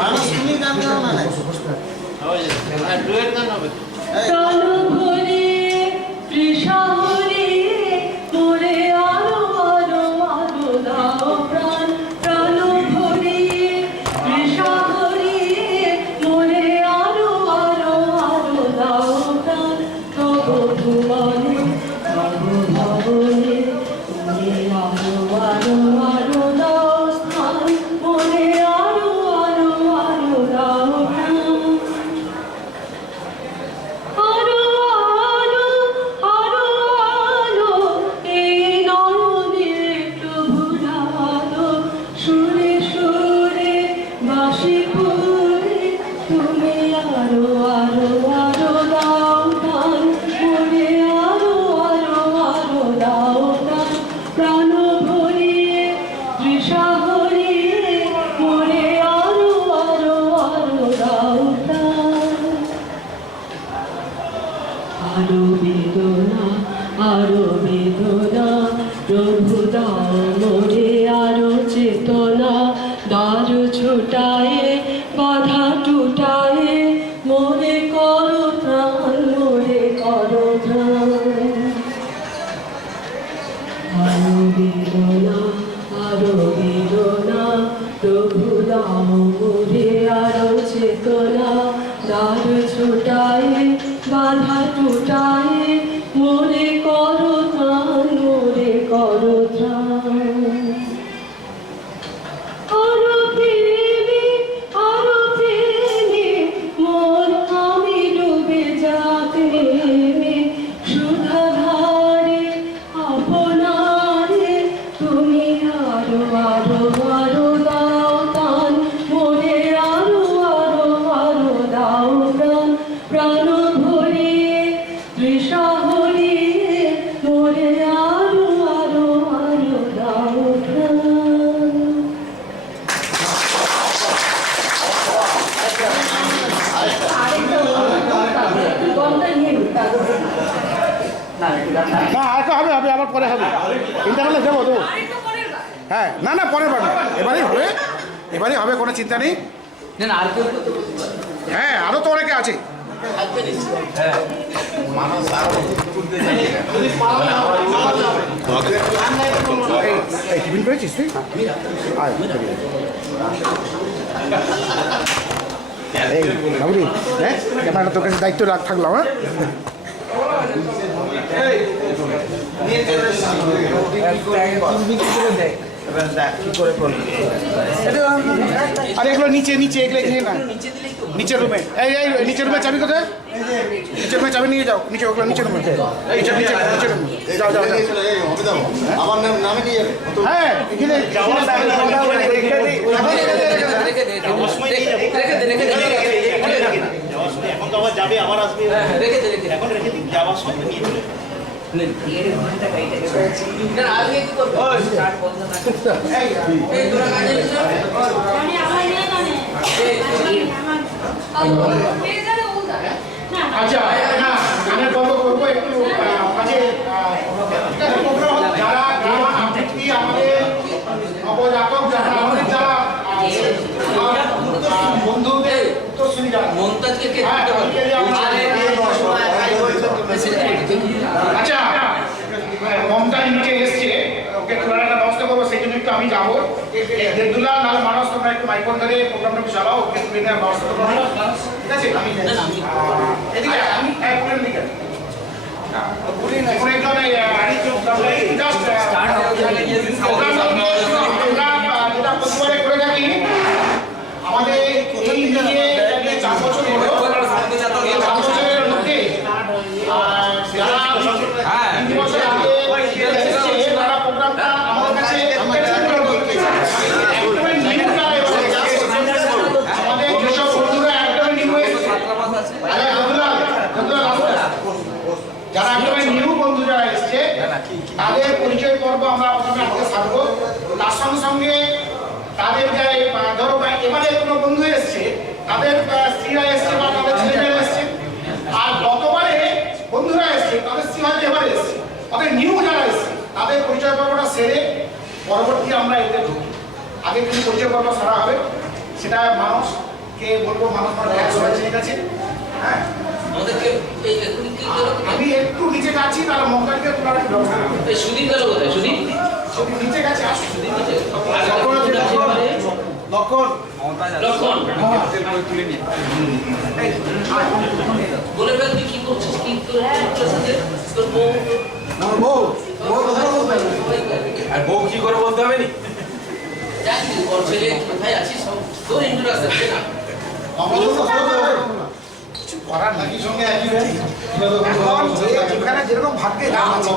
মানুষ তুমি গান গাও না ডুয়েট গান হবে এবারে হবে কোনো চিন্তা নেই হ্যাঁ আরো তো অনেকে আছে টিফিন করেছিস তুই বাবুরি হ্যাঁ ক্যামেরাটা তোর কাছে দায়িত্ব থাকলাম হ্যাঁ আরে এগুলো নিচে নিচে এগুলো নিয়ে না নিচের রুমে এই নিচের রুমে চাবি কোথায় নিচের রুমে চাবি নিয়ে যাও নিচে ওগুলো নিচের রুমে নিচে নিচে নিচের রুমে যাও যাও আমার নামে নিয়ে যাবে হ্যাঁ এখানে এখন তো আবার যাবে আবার আসবে রেখে দে এখন রেখে দিই যাওয়ার সময় নিয়ে চলে আচ্ছা আমি গল্প করবো একটু যারা আমাদের অবজাতক যারা আমাদের যারা বন্ধুদের উত্তরসূরি যারা আচ্ছা মমতা নিচে এসছে ওকে তোলার একটা ব্যবস্থা করবো সেই জন্য একটু আমি যাবো দেবদুল্লাহ নাহলে মানুষ তোমরা একটু মাইকন ধরে প্রোগ্রামটা চালাও ওকে তুলে নেওয়ার ব্যবস্থা করবো ঠিক আছে আমি এদিকে আমি পুরের দিকে যেটা প্রতিবারে করে থাকি আমাদের এই 4 বছর হলো এই 4 বছরের মধ্যে যারা 3 বছর আগে তারা প্রোগ্রামটা আমাদের কাছে আমাদের যেসব বন্ধুরা একদমই নিউ যারা একদমই নিউ বন্ধু যারা এসছে তাদের পরিচয় পর্ব আমরা প্রথমে আজকে সারবো তার সঙ্গে সঙ্গে তাদের যে ধরো এবারে কোনো বন্ধু এসছে তাদের স্ত্রীরা এসছে বা তাদের ছেলেমেয়েরা এসছে আর গতবারে বন্ধুরা এসছে তাদের স্ত্রী হয়তো এবারে এসছে তাদের নিউ যারা এসছে তাদের পরিচয় পর্বটা সেরে পরবর্তী আমরা এতে ঢুকি আগে কিন্তু পরিচয় পর্ব সারা হবে সেটা মানুষকে বলবো, মানুষ মানে সবাই চিনে গেছে। হ্যাঁ, আমি একটু নিচে যাচ্ছি, তাহলে মমতাজকে তোলার একটু ব্যবস্থা করবো। সুদীপ গেল কোথায়? সুদীপ নিচে গেছে, আসো। লক্ষণ লক্ষণ তুলে নিয়ে বলে ফেল, তুই কি করছিস? কি তোর বউ আর বউ কি করে বলতে হবে নি? জানি ওর ছেলে কোথায় আছিস, তোর ইন্ট্রোডাকশন দে না। কিছু করার নাকি সঙ্গে একই এখন যেখানে যেরকম ভাগ্যে দাম আছে।